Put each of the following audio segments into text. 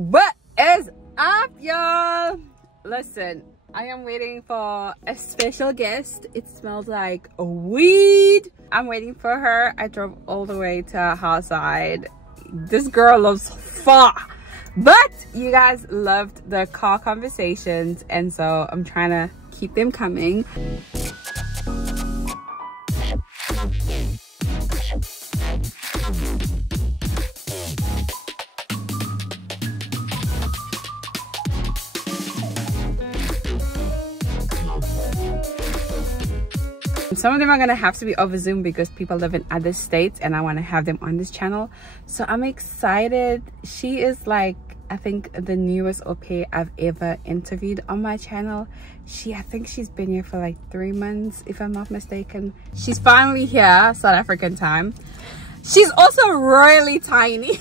What is up, y'all? Listen, I am waiting for a special guest. It smells like weed. I'm waiting for her. I drove all the way to Howzit. This girl lives far, but you guys loved the car conversations, and so I'm trying to keep them coming. Some of them are gonna have to be over Zoom because people live in other states and I want to have them on this channel, so I'm excited. She is like, I think, the newest au pair I've ever interviewed on my channel. I think she's been here for like 3 months, if I'm not mistaken. She's finally here, South African time. She's also royally tiny.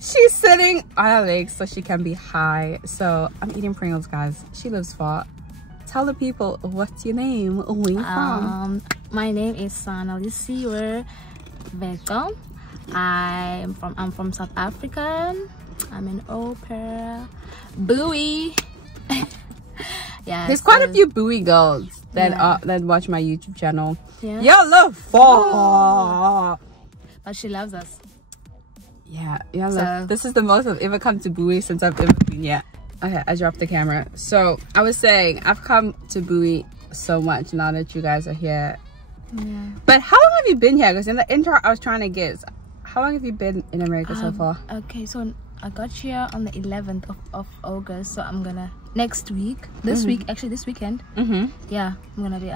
She's sitting on her legs so she can be high. So I'm eating Pringles, guys. She lives far. Tell the people, what's your name? Where you from? My name is Sane. I'm from South Africa. I'm an Aupair. Buoy. Yeah. There's quite a few Buoy girls that that watch my YouTube channel. Yeah. Y'all love far. But she loves us. Yeah, y'all this is the most I've ever come to Buoy since I've ever been here. Okay, I dropped the camera. So I was saying, I've come to Buoy so much now that you guys are here. Yeah. But how long have you been here? Because in the intro I was trying to guess, how long have you been in America so far? Okay, so I got here on the 11th of August. So I'm gonna this week, actually this weekend. Yeah, I'm gonna be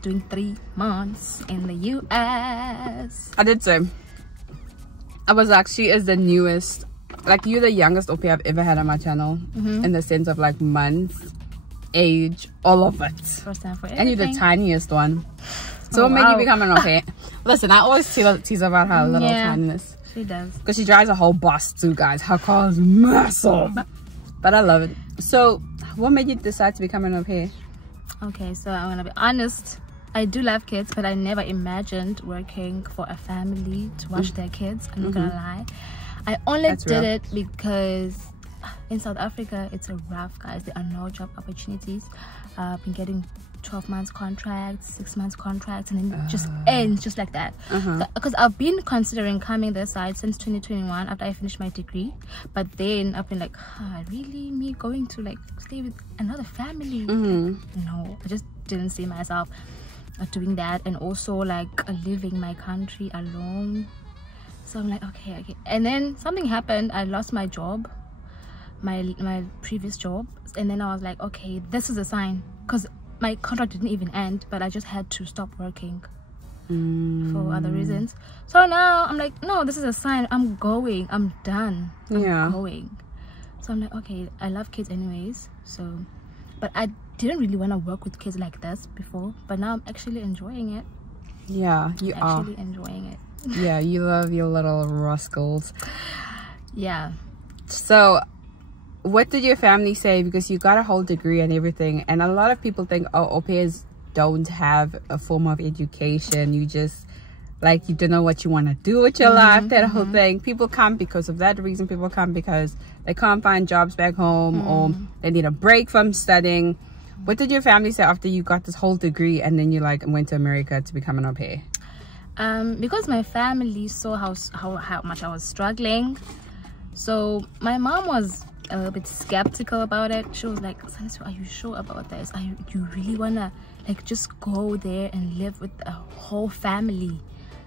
doing 3 months in the US. I did say, I was like, she is the newest. Like, you're the youngest au pair I've ever had on my channel, in the sense of like months, age, all of it. First time for everything. And you're the tiniest one. So what made you become an au pair? Listen, I always tease about her little tininess. She does. Because she drives a whole bus too, guys. Her car is massive. But I love it. So what made you decide to become an au pair? Okay, so I'm gonna be honest. I do love kids, but I never imagined working for a family to watch their kids. I'm not gonna lie. I only did it because in South Africa it's a rough, guys. There are no job opportunities. I've been getting 12 months contracts, 6 months contracts, and then it just ends just like that. Because I've been considering coming this side since 2021 after I finished my degree, but then I've been like, really, me going to like stay with another family? No, I just didn't see myself doing that, and also like leaving my country alone. So I'm like, okay. And then something happened. I lost my job, my previous job, and then I was like, okay, this is a sign, because my contract didn't even end, but I just had to stop working for other reasons. So now I'm like, no, this is a sign. I'm going. I'm done. I'm going. So I'm like, okay, I love kids anyways. So, but I didn't really want to work with kids like this before, but now I'm actually enjoying it. Yeah, you are actually enjoying it. Yeah, you love your little rascals. Yeah. So what did your family say? Because you got a whole degree and everything, and a lot of people think, oh, au pairs don't have a form of education. You just, like, you don't know what you want to do with your life, that whole thing. People come because of that reason. People come because they can't find jobs back home, or they need a break from studying. What did your family say after you got this whole degree and then you like went to America to become an au pair? Because my family saw how much I was struggling, so my mom was a little bit skeptical about it. She was like, "Are you sure about this? You really wanna like just go there and live with a whole family,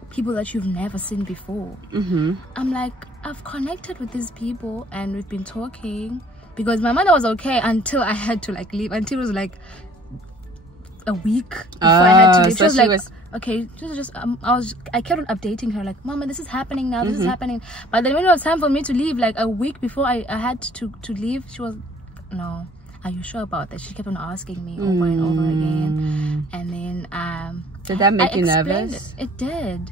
people that you've never seen before?" I'm like, I've connected with these people and we've been talking, because my mother was okay until I had to like leave, until it was like a week before I had to leave. So she was like, okay, I kept on updating her like, Mama, this is happening now, this is happening. But then when it was time for me to leave, like a week before I had to leave, she was, no, are you sure about that? She kept on asking me over and over again. And then did that make you nervous? It did.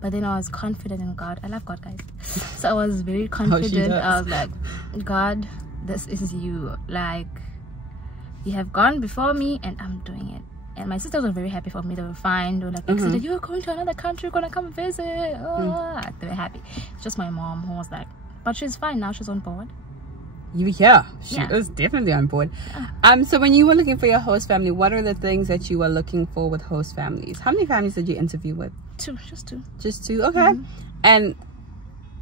But then I was confident in God. I love God, guys. So I was very confident. I was like, God, this is you. Like, you have gone before me and I'm doing it. And my sisters were very happy for me. They were fine. They were like, excited, you're going to another country, you're gonna come visit. They were happy. It's just my mom who was like, but she's fine now. She's on board. She was definitely on board. So when you were looking for your host family, what are the things that you were looking for with host families? How many families did you interview with? Just two. Just two? Okay. And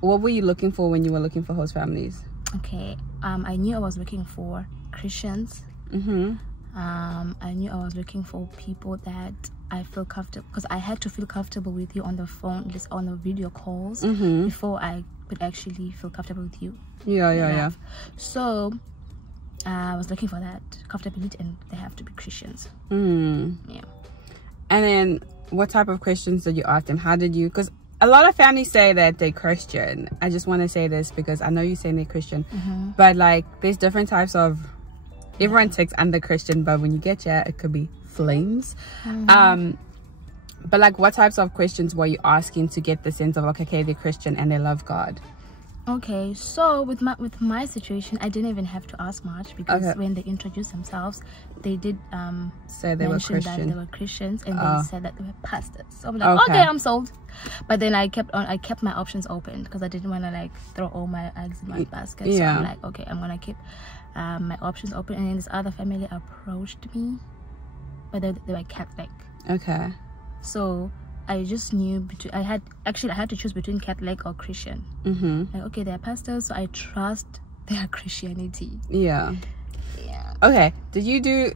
what were you looking for when you were looking for host families? Okay. I knew I was looking for Christians. I knew I was looking for people that I feel comfortable, because I had to feel comfortable with you on the phone, just on the video calls, before I could actually feel comfortable with you. Yeah. So I was looking for that comfortability, and they have to be Christians. Yeah. And then what type of questions did you ask them? How did you, because a lot of families say that they're Christian. I just want to say this because I know you're saying they're Christian, but like there's different types of, everyone takes under Christian, but when you get it could be flames. But like what types of questions were you asking to get the sense of, okay, they're Christian and they love God? Okay, so with my situation, I didn't even have to ask much, because when they introduced themselves, they did say they were Christian. That they were Christians, and they said that they were pastors. So I'm like, okay, I'm sold. But then I kept my options open, because I didn't want to like throw all my eggs in my basket. So I'm like, okay, I'm gonna keep my options open. And then this other family approached me, but they were Catholic. Okay. So I just knew I had to choose between Catholic or Christian. Like, okay, they're pastors, so I trust their Christianity. Yeah. Okay,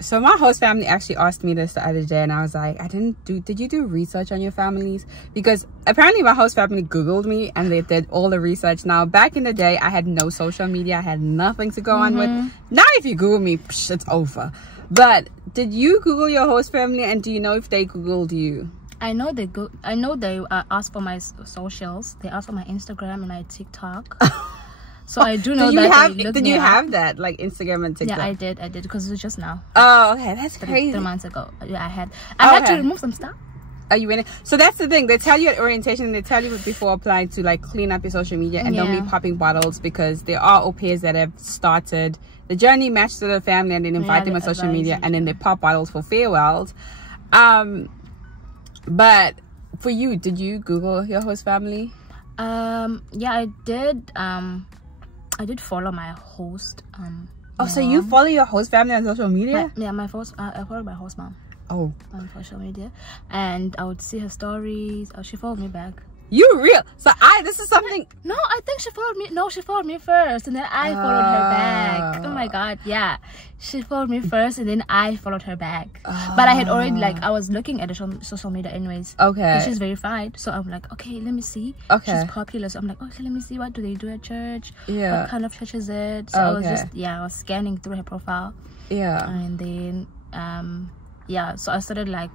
so my host family actually asked me this the other day, and I was like, did you do research on your families? Because apparently my host family Googled me and they did all the research. Now, back in the day, I had no social media, I had nothing to go on with. Now if you Google me, it's over. But did you Google your host family, and do you know if they Googled you? I know they asked for my socials. They asked for my Instagram and my TikTok. So I do know Did you have that, like Instagram and TikTok? Yeah, I did because it was just now. Oh, okay, that's crazy. 3 months ago. Yeah, I had to remove some stuff. Are you in it? So that's the thing. They tell you at orientation, they tell you before applying to like clean up your social media and don't be popping bottles, because there are au pairs that have started the journey, matched to the family, and then invite them on social media, and then they pop bottles for farewells. But for you, did you Google your host family? Yeah, I did. I did follow my host. So you follow your host family on social media? I follow my host mom. On social media, and I would see her stories. She followed me back. You real? So this is something. No, I think she followed me. No, she followed me first, and then I followed her back. Oh my god, yeah, she followed me first, and then I followed her back. But I had already I was looking at the social media anyways. Okay. And she's verified, so I'm like, okay, let me see. Okay. She's popular, so I'm like, okay, let me see, what do they do at church? Yeah. What kind of church is it? So I was just I was scanning through her profile. Yeah. And then so I started like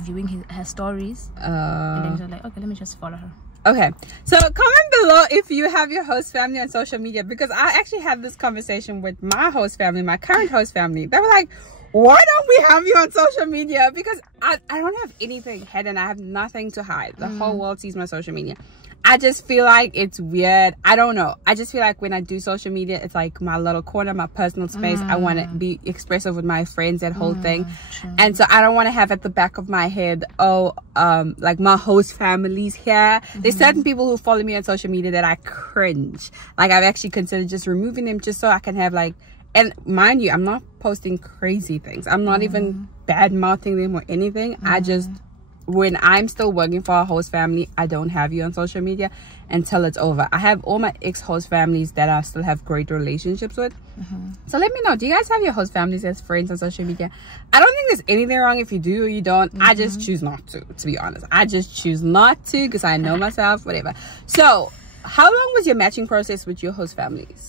viewing her stories, and then I was like, okay, let me just follow her. Okay, so comment below if you have your host family on social media, because I actually had this conversation with my host family, my current host family. They were like, why don't we have you on social media? Because I don't have anything hidden. I have nothing to hide. The whole world sees my social media. I just feel like it's weird. I don't know. I just feel like when I do social media, it's like my little corner, my personal space. I want to be expressive with my friends, that whole thing. True. And so I don't want to have at the back of my head, like my host family's here. There's certain people who follow me on social media that I cringe. Like I've actually considered just removing them, just so I can have like, and mind you, I'm not posting crazy things. I'm not even bad mouthing them or anything. I just, when I'm still working for a host family, I don't have you on social media until it's over. I have all my ex-host families that I still have great relationships with. So let me know, do you guys have your host families as friends on social media? I don't think there's anything wrong if you do or you don't. I just choose not to be honest. I just choose not to, because I know myself, whatever. So how long was your matching process with your host families?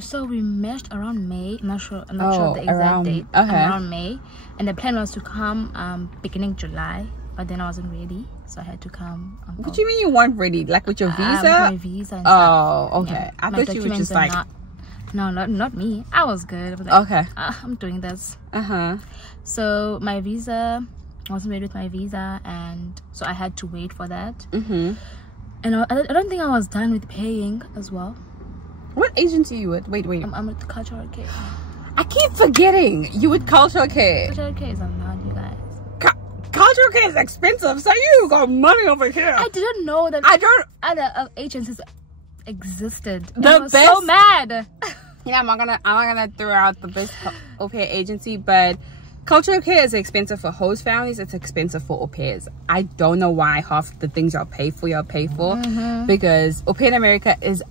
So we matched around May. I'm not sure the exact date. Around May, and the plan was to come beginning July. But then I wasn't ready, so I had to come. What do you mean you weren't ready? Like with your visa? With my visa and stuff. Okay. Yeah. I thought you were just like... No, not me. I was good. I was like, okay. I'm doing this. So my visa, I wasn't ready with my visa, and so I had to wait for that. And I don't think I was done with paying as well. What agency are you with? Wait. I'm with Cultural Care. I keep forgetting. You with Cultural Care? Cultural Care is a lot, you guys. Cultural Care is expensive, so you got money over here. I didn't know that other agencies existed. The I was best. so mad. Yeah, I'm not gonna throw out the best au pair agency, but culture au pair is expensive for host families. It's expensive for au pairs. I don't know why half the things y'all pay for, because au pair in America is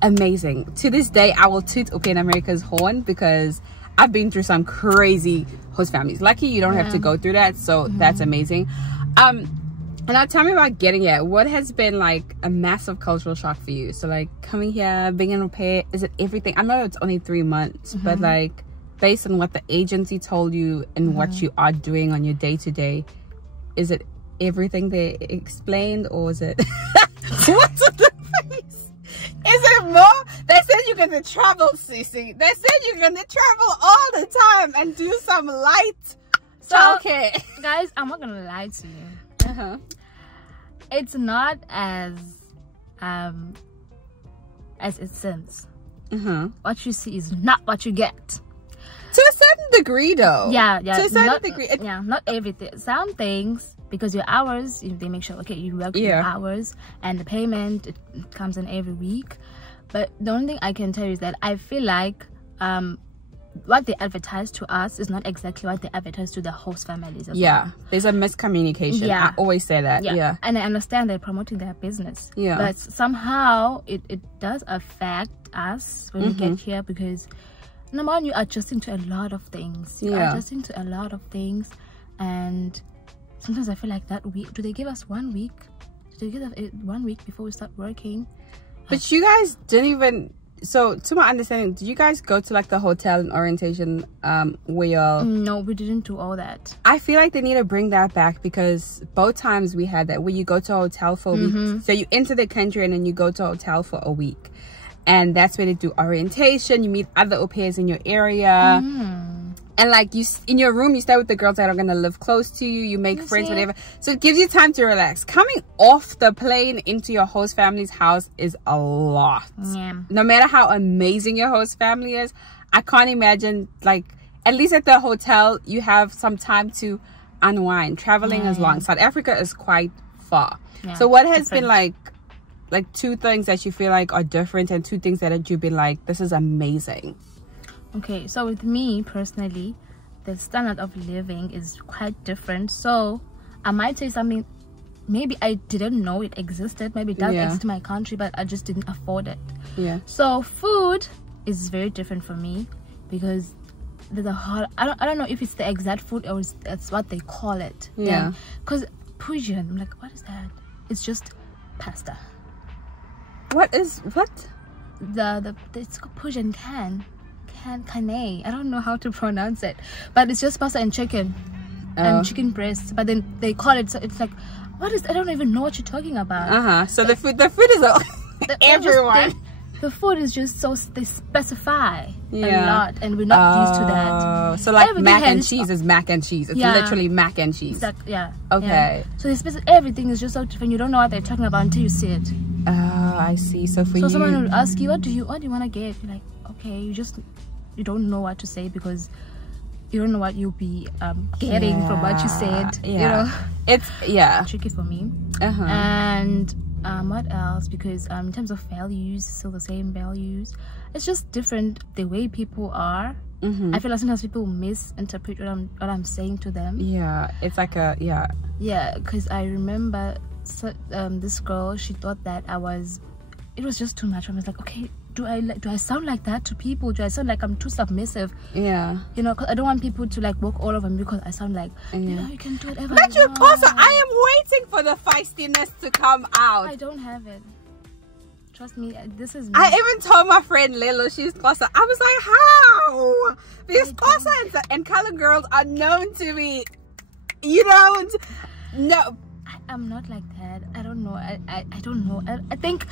amazing. To this day, I will toot au pair in America's horn because I've been through some crazy host families. Lucky you don't have to go through that, so that's amazing. And now tell me about getting here. What has been like a massive cultural shock for you? So like coming here, being an au pair, is it everything? I know it's only 3 months, but like based on what the agency told you and what you are doing on your day-to-day, is it everything they explained, or is it what's the face? Is it more? They said you're gonna travel, Cece. They said you're gonna travel all the time and do some light childcare. Guys, I'm not gonna lie to you. It's not as it seems. What you see is not what you get. To a certain degree, though. Yeah. To a certain degree. Not everything. Some things, because your hours, they make sure, okay, you work your hours, and the payment, it comes in every week. But the only thing I can tell you is that I feel like what they advertise to us is not exactly what they advertise to the host families. There's a miscommunication. I always say that. And I understand they're promoting their business, but somehow it does affect us when we get here, because number one, you're adjusting to a lot of things. And sometimes I feel like that week, do they give us 1 week? Do they give us 1 week before we start working? But you guys didn't even, so to my understanding, did you guys go to like the hotel and orientation where y'all... No, we didn't do all that. I feel like they need to bring that back, because both times we had that, where you go to a hotel for a week. So you enter the country and then you go to a hotel for a week, and that's where they do orientation. You meet other au pairs in your area, and like you in your room, you stay with the girls that are gonna live close to you. You make friends, whatever. So it gives you time to relax. Coming off the plane into your host family's house is a lot. No matter how amazing your host family is, I can't imagine, like, at least at the hotel you have some time to unwind. Traveling is long. South Africa is quite far. So what has been like 2 things that you feel like are different, and 2 things that you've been like, this is amazing? Okay, so with me personally, the standard of living is quite different. So I might say something, maybe I didn't know it existed, maybe it does exist in my country, but I just didn't afford it. So food is very different for me, because there's a whole, I don't know if it's the exact food or that's what they call it. Because Pujan, I'm like, what is that? It's just pasta. What? It's called Pujan Kane. I don't know how to pronounce it, but it's just pasta and chicken and chicken breast. But then they call it, so it's like, what is? I don't even know what you're talking about. So the food is all everyone. The food is just so, they specify a lot, and we're not used to that. So like mac and cheese is mac and cheese. It's literally mac and cheese. Okay. So everything is just so different. You don't know what they're talking about until you see it. I see. So for you, someone will ask you, what do you want to get? You're like, okay, you don't know what to say, because you don't know what you'll be getting from what you said. You know, it's tricky for me. And what else? Because in terms of values, still the same values. It's just different the way people are. I feel like sometimes people misinterpret what I'm saying to them. It's like because I remember this girl, she thought that it was just too much. I was like, okay, do I sound like that to people? Do I sound like I'm too submissive? You know, because I don't want people to like walk all over me because I sound like, you know, you can do whatever. But you also, I am waiting for the feistiness to come out. I don't have it. Trust me, this is me. I even told my friend Lilo, she's Xhosa. I was like, how? Because Xhosa and colored girls are known to be, you know, no. I'm not like that. I don't know. I don't know. I think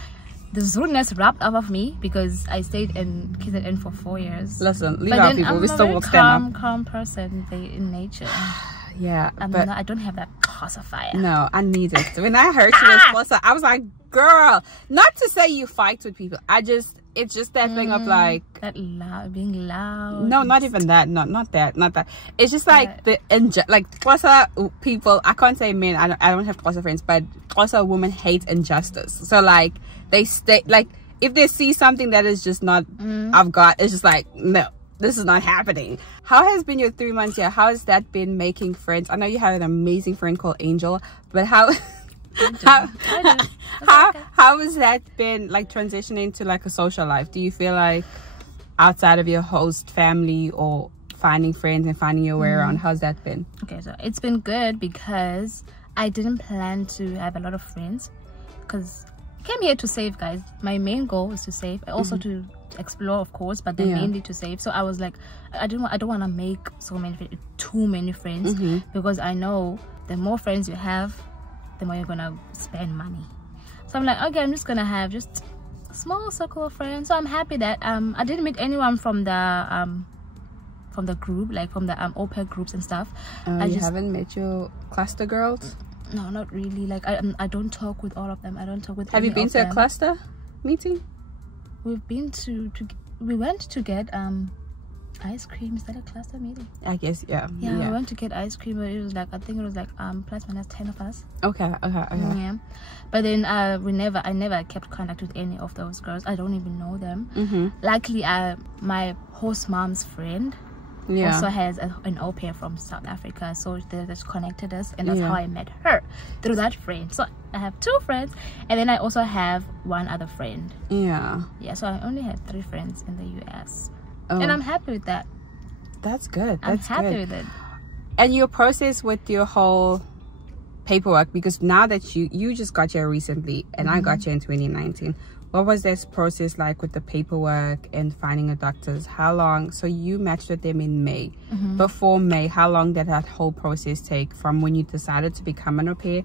the rudeness wrapped up of me because I stayed in KZN for 4 years. Listen, leave our people. We still will stand up. Calm person in nature. But I don't have that Xhosa fire. No, I need it. When I heard she was Xhosa, I was like, girl, not to say you fight with people. It's just that thing of like that loud, being loud. No, not even that. Not that. It's just like like Xhosa people. I can't say men. I don't have Xhosa friends, but Xhosa women hate injustice. So like they stay like if they see something that is just not I've got, it's just like, no, this is not happening. How has been your 3 months here? How has that been making friends? I know you have an amazing friend called Angel, but how has that been like transitioning to like a social life? Do you feel like outside of your host family or finding friends and finding your way around, how's that been? Okay, so it's been good because I didn't plan to have a lot of friends, because I came here to save, guys. My main goal is to save, also to explore, of course, but then mainly to save. So I was like, I don't want to make too many friends, because I know the more friends you have, the more you're gonna spend money. So I'm like, okay, I'm just gonna have just a small circle of friends. So I'm happy that I didn't meet anyone from the group, like from the Aupair groups and stuff. You haven't met your cluster girls? No, not really. Like I don't talk with all of them. I don't talk with. Have you been to a cluster meeting? We've been we went to get ice cream. Is that a cluster meeting? I guess, yeah. Yeah, we went to get ice cream, but it was like, I think it was like plus minus 10 of us. Okay. Yeah, but then I never kept contact with any of those girls. I don't even know them. Luckily, my host mom's friend also has an Aupair from South Africa, so that connected us, and that's how I met her, through that friend. So I have 2 friends, and then I also have 1 other friend. Yeah, so I only have 3 friends in the US. And I'm happy with that. That's good. I'm happy with it. And your process with your whole paperwork, because now that you just got here recently and I got here in 2019, what was this process like with the paperwork and finding a doctor's? How long? So you matched with them in May. Before May, how long did that whole process take from when you decided to become an au pair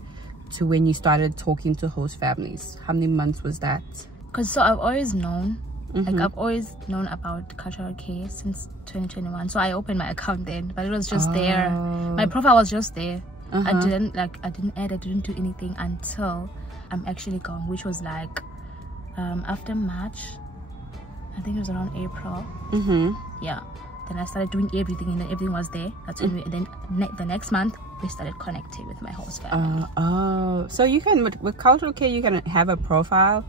to when you started talking to host families? How many months was that? Because so I've always known, like I've always known about cultural care since 2021. So I opened my account then, but it was just there. My profile was just there. I didn't add, I didn't do anything until I'm actually going, which was like after March. I think it was around April. Yeah, then I started doing everything, and then everything was there. That's when then the next month we started connecting with my host family. So you can, with cultural care, you can have a profile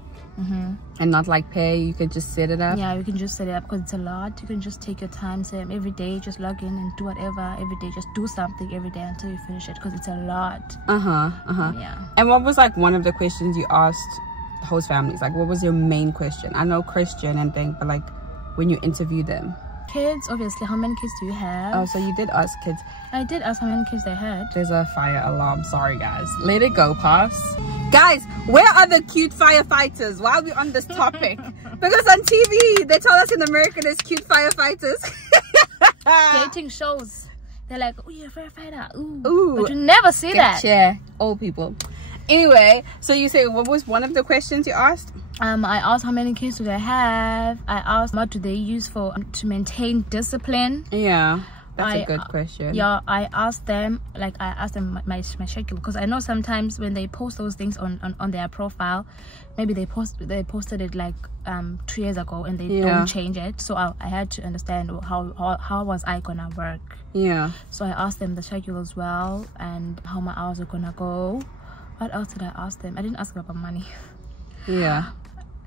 and not like pay. You can just set it up. Yeah, you can just set it up, because it's a lot. You can just take your time, say every day just log in and do whatever every day. Just do something every day until you finish it, because it's a lot. Yeah. And what was like one of the questions you asked host families? Like, what was your main question? I know Christian and thing, but like when you interview them. Kids, obviously. How many kids do you have? Oh, so you did ask kids. I did ask how many kids they had. There's a fire alarm. Sorry, guys. Let it go, pass. Guys, where are the cute firefighters while we're on this topic? Because on TV, they told us in America there's cute firefighters. Dating shows. They're like, oh, you're a firefighter. Ooh. But you never see that. Yeah, old people. Anyway, so you say, what was one of the questions you asked? I asked how many kids do they have. I asked what do they use to maintain discipline. Yeah, that's a good question. Yeah, I asked them my schedule, because I know sometimes when they post those things on their profile, maybe they posted it like 2 years ago and they don't change it. So I had to understand how was I gonna work. Yeah. So I asked them the schedule as well, and how my hours are gonna go. What else did I ask them? I didn't ask them about money. Yeah.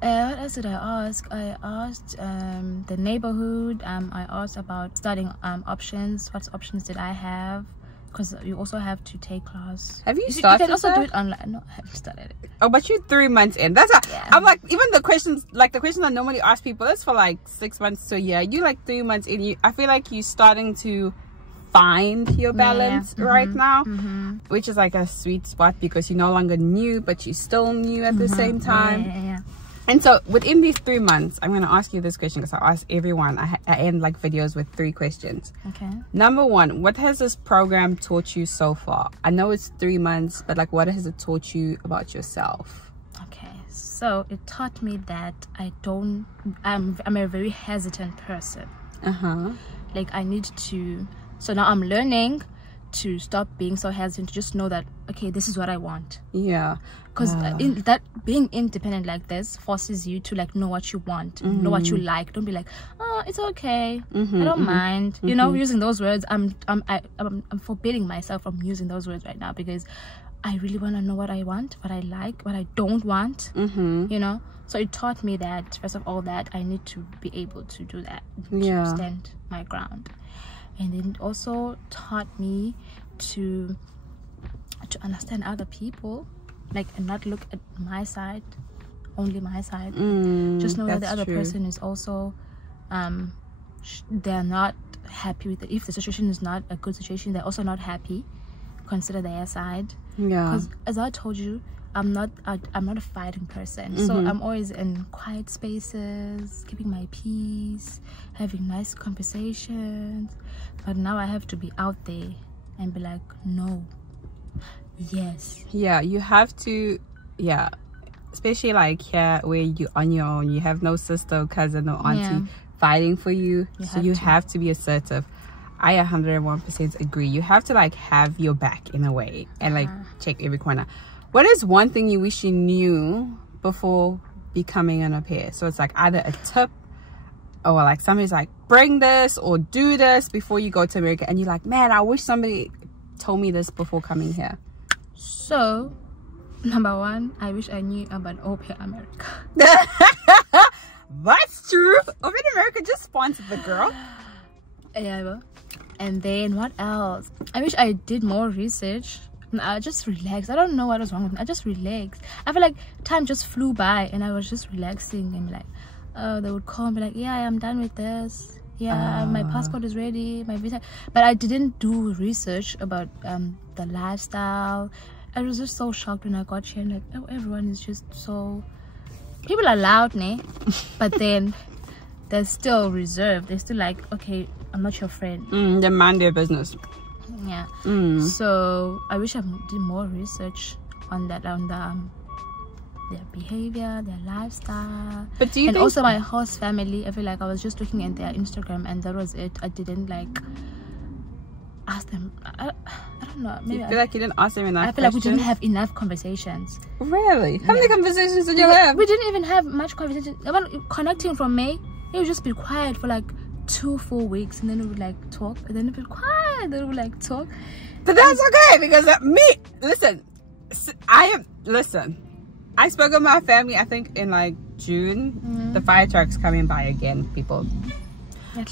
What else did I ask? I asked the neighborhood. I asked about studying options. What options did I have? Because you also have to take class. Have you started? You can also do it online. No, I haven't started it. Oh, but you're 3 months in. That's I'm like, even the questions I normally ask people, that's for like 6 months to a year. You like 3 months in. I feel like you're starting to find your balance right now, which is like a sweet spot, because you're no longer new, but you're still new at the same time. Yeah. And so within these 3 months, I'm going to ask you this question, because I ask everyone. I end like videos with 3 questions. Okay. Number 1, what has this program taught you so far? I know it's 3 months, but like, what has it taught you about yourself? Okay, so it taught me that I'm a very hesitant person. Like I need to. So now I'm learning to stop being so hesitant, to just know that, okay, this is what I want. Yeah. Because being independent like this forces you to like know what you want, know what you like. Don't be like, oh, it's okay, I don't mind. You know, using those words. I'm forbidding myself from using those words right now, because I really want to know what I want, what I like, what I don't want, you know. So it taught me that, first of all, that I need to be able to do that, to stand my ground. And then it also taught me to understand other people, like, and not look at my side, only my side. Just know that the other person is also, they're not happy with it. If the situation is not a good situation, they're also not happy. Consider their side. Because as I told you, I'm not a fighting person, so I'm always in quiet spaces, keeping my peace, having nice conversations. But now I have to be out there and be like, no, yes. Yeah, you have to, especially like here where you're on your own, you have no sister or cousin or auntie fighting for you, so you have to be assertive. I 101% agree. You have to like have your back in a way and like check every corner. What is one thing you wish you knew before becoming an au pair? So it's like either a tip or like somebody's like, bring this or do this before you go to America, and you're like, man, I wish somebody told me this before coming here. So number one, I wish I knew about Aupair America. That's true. Aupair America just sponsored the girl. Yeah. And then what else? I wish I did more research. I just relaxed. I don't know what was wrong with me. I just relaxed. I feel like time just flew by and I was just relaxing, and like, oh, they would call and be like, yeah, I'm done with this. Yeah, my passport is ready, my visa. But I didn't do research about the lifestyle. I was just so shocked when I got here, and like, oh, everyone is just so, people are loud, ne? But then they're still reserved. They're still like, okay, I'm not your friend. They mind their business. Yeah. So I wish I did more research on that, on their behavior, their lifestyle. But do you think also my host family, I feel like I was just looking at their Instagram and that was it. I didn't like ask them. I don't know. Maybe you feel like you didn't ask them enough. I feel like we didn't have enough conversations. Really? How many conversations did you have? We didn't even have much conversation. About connecting from May, it would just be quiet for like 2 full weeks, and then we would like talk, and then it would be quiet, then we would like talk. But that's okay, because I spoke with my family, I think in like June. The fire truck's coming by again, people.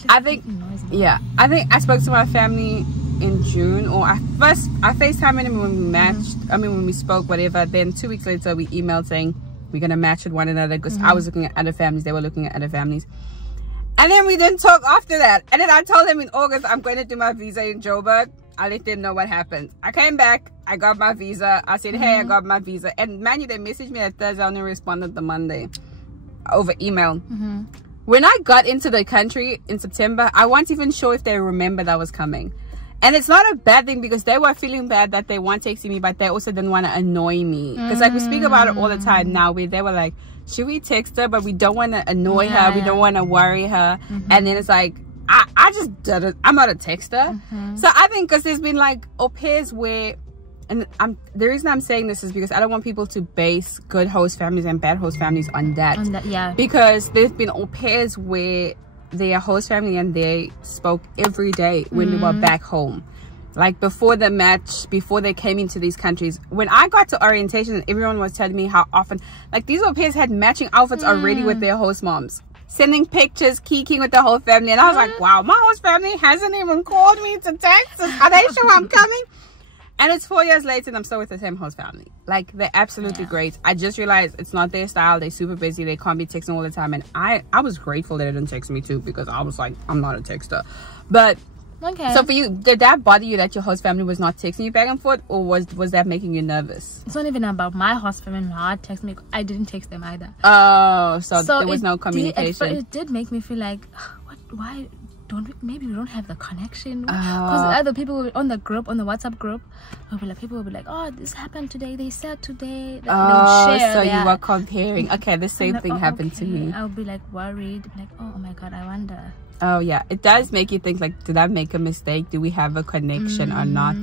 I think I spoke to my family in June, or I FaceTimed them when we matched. I mean, when we spoke, whatever. Then 2 weeks later, we emailed saying we're gonna match with one another, because I was looking at other families, they were looking at other families. And then we didn't talk after that. And then I told them in August I'm going to do my visa in Joburg. I let them know what happened. I came back, I got my visa. I said, hey, I got my visa. And man, they messaged me that Thursday, I only responded the Monday over email. When I got into the country in September, I wasn't even sure if they remembered I was coming. And it's not a bad thing, because they were feeling bad that they weren't texting me, but they also didn't want to annoy me. Because like we speak about it all the time now, where they were like, should we text her, but we don't want to annoy her, we don't want to worry her. And then it's like, I just did it. I'm not a texter. So I think because there's been like au pairs where, and the reason I'm saying this is because I don't want people to base good host families and bad host families on that. Because there's been au pairs where their host family and they spoke every day when they were back home. Like before the match, before they came into these countries. When I got to orientation, everyone was telling me how often, like these au pairs had matching outfits already with their host moms, sending pictures, kikiing with the whole family. And I was like, wow, my host family hasn't even called me to text. Are they sure I'm coming? And it's 4 years later and I'm still with the same host family. Like, they're absolutely great. I just realized it's not their style. They're super busy. They can't be texting all the time. And I was grateful that they didn't text me too, because I was like, I'm not a texter. But so for you, did that bother you that your host family was not texting you back and forth, or was that making you nervous? It's not even about my host family not texting me. I didn't text them either. Oh, so there was no communication. It did make me feel like, why don't we, maybe we don't have the connection? Because other people on the group, on the WhatsApp group, people will be like, oh, this happened today, they said today. They would share so you were comparing. Okay, the same thing happened to me. I would be like worried, like, oh my god, I wonder. Oh yeah, it does make you think, like, did I make a mistake? Do we have a connection or not?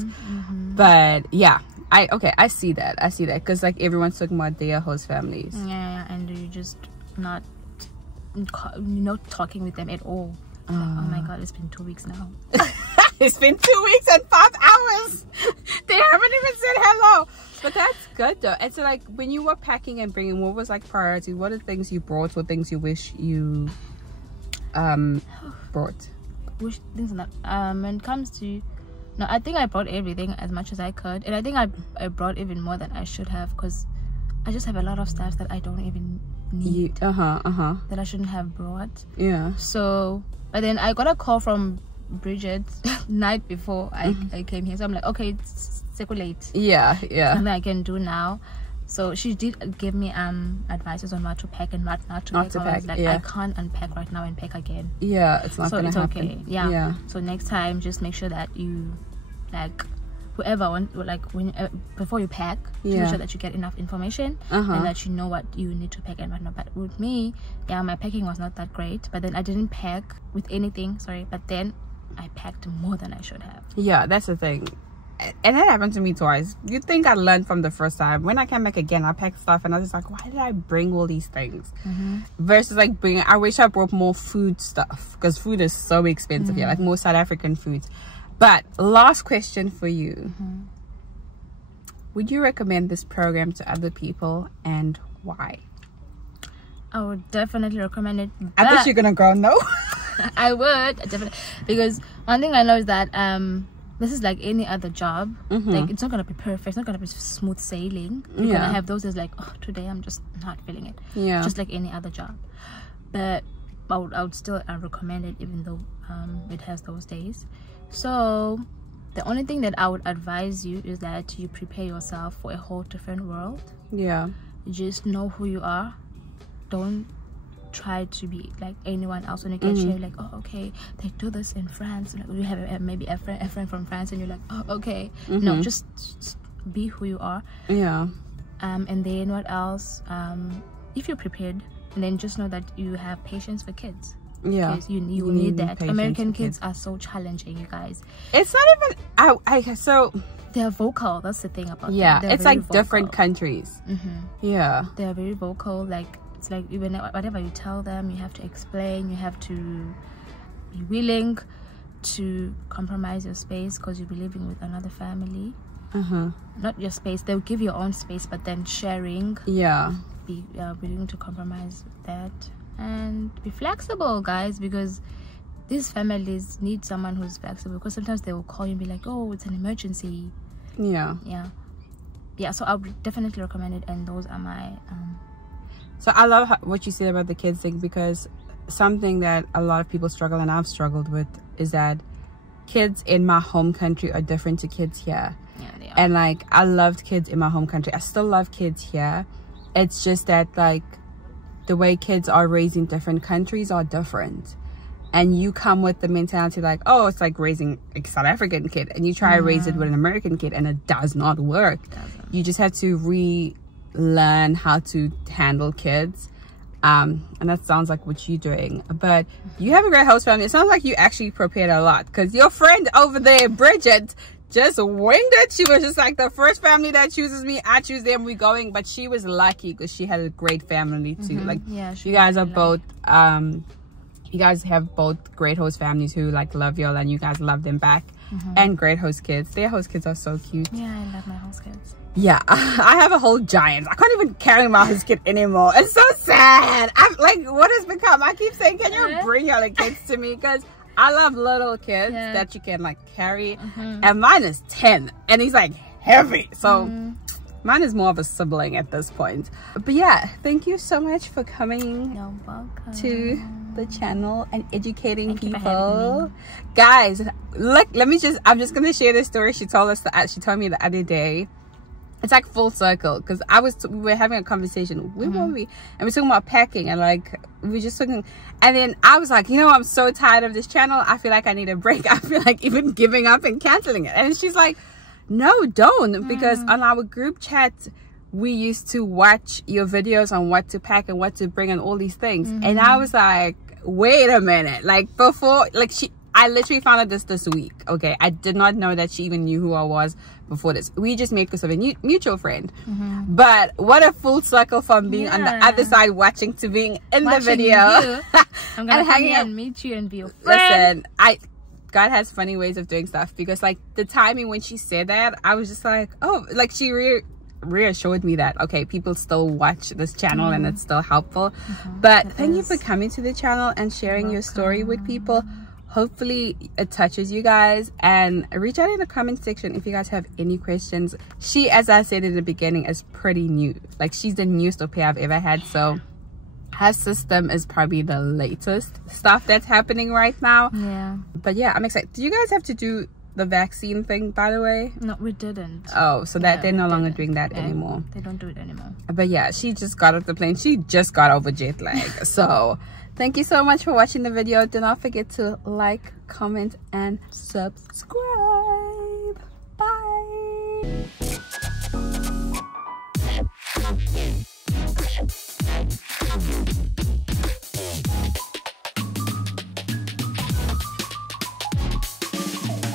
But yeah, I see that because like everyone's talking about their host families. Yeah, and you're just not talking with them at all. Like, oh my god, it's been 2 weeks now. It's been 2 weeks and 5 hours. They haven't even said hello. But that's good though. And so like when you were packing and bringing, what was like priority? What are things you brought or things you wish you brought? Which things not when it comes to, no, I think I brought everything as much as I could, and I think I brought even more than I should have, because I just have a lot of stuff that I don't even need, that I shouldn't have brought. Yeah. So but then I got a call from Bridget night before I came here, so I'm like, okay, it's circulate. Yeah. Something I can do now. So she did give me advices on what to pack and what not to pack. I was like, I can't unpack right now and pack again. Yeah, it's not gonna happen. Okay. Yeah. So next time, just make sure that you, like, whoever want, like, when before you pack, just make sure that you get enough information and that you know what you need to pack and what not. But with me, my packing was not that great. But then I didn't pack with anything. Sorry, but then I packed more than I should have. Yeah, that's the thing. And that happened to me twice. You'd think I learned from the first time. When I came back again, I packed stuff and I was just like, why did I bring all these things? Versus like I wish I brought more food stuff, because food is so expensive here, like more South African foods. But last question for you. Would you recommend this program to other people, and why? I would definitely recommend it. I thought you were gonna go no. I would definitely, because one thing I know is that this is like any other job. Like, it's not gonna be perfect, it's not gonna be smooth sailing. You're gonna have those that's like, oh, today I'm just not feeling it. Just like any other job. But I would still recommend it, even though it has those days. So the only thing that I would advise you is that you prepare yourself for a whole different world. Just know who you are. Don't try to be like anyone else. When you get here, like, oh, okay, they do this in France, like, you have maybe a friend from France, and you're like, oh, okay. No, just be who you are. And then what else, if you're prepared, and then just know that you have patience for kids. Because you need that. American kids are so challenging, you guys. It's not even so they're vocal. That's the thing about them. It's like vocal. Different countries. They're very vocal. Like, it's like, even whatever you tell them, you have to explain, you have to be willing to compromise your space, because you'll be living with another family. Not your space, they'll give your own space, but then sharing, be willing to compromise that, and be flexible, guys, because these families need someone who's flexible, because sometimes they will call you and be like, oh, it's an emergency. So I would definitely recommend it. And those are my so I love what you said about the kids thing, because something that a lot of people struggle, and I've struggled with, is that kids in my home country are different to kids here. They are. And like, I loved kids in my home country, I still love kids here. It's just that like the way kids are raised in different countries are different, and you come with the mentality like, oh, it's like raising a South African kid, and you try to raise it with an American kid, and it does not work. You just have to relearn how to handle kids, and that sounds like what you're doing. But you have a great host family. It sounds like you actually prepared a lot, because your friend over there, Bridget, just winged it. She was just like, the first family that chooses me, I choose them, we going. But she was lucky, because she had a great family too. Like, you guys are both you guys have both great host families who like love y'all, and you guys love them back, and great host kids. Their host kids are so cute. I love my host kids. I have a whole giant. I can't even carry my host kid anymore. It's so sad. I'm like, what has become? I keep saying, can you bring your kids to me, because I love little kids that you can like carry, and mine is 10, and he's like heavy, so mine is more of a sibling at this point. But thank you so much for coming to the channel and educating people, guys. Look, I'm just gonna share this story. She told me the other day. It's like full circle, because we were having a conversation. Where were we? And we're talking about packing, and like we were just talking, and then I was like, I'm so tired of this channel. I feel like I need a break. I feel like even giving up and canceling it. And she's like, no, don't, because on our group chat we used to watch your videos on what to pack and what to bring and all these things. And I was like, wait a minute, like before, like I literally found out this week. Okay, I did not know that she even knew who I was before this. We just met because of a mutual friend. But what a full circle from being on the other side watching to being in the video. I'm gonna hang out and meet you and be your friend. Listen, God has funny ways of doing stuff, because like the timing when she said that, I was just like, oh, like reassured me that okay, people still watch this channel and it's still helpful. But thank you for coming to the channel and sharing your story with people. Hopefully it touches you guys, and reach out in the comment section if you guys have any questions. She, as I said in the beginning, is pretty new. Like, she's the newest au pair I've ever had, so her system is probably the latest stuff that's happening right now. Yeah, but yeah, I'm excited. Do you guys have to do the vaccine thing, by the way? No, we didn't. Oh, so that they're no longer doing that anymore. They don't do it anymore. But yeah, she just got off the plane. She just got over jet lag. So thank you so much for watching the video. Do not forget to like, comment, and subscribe. Bye.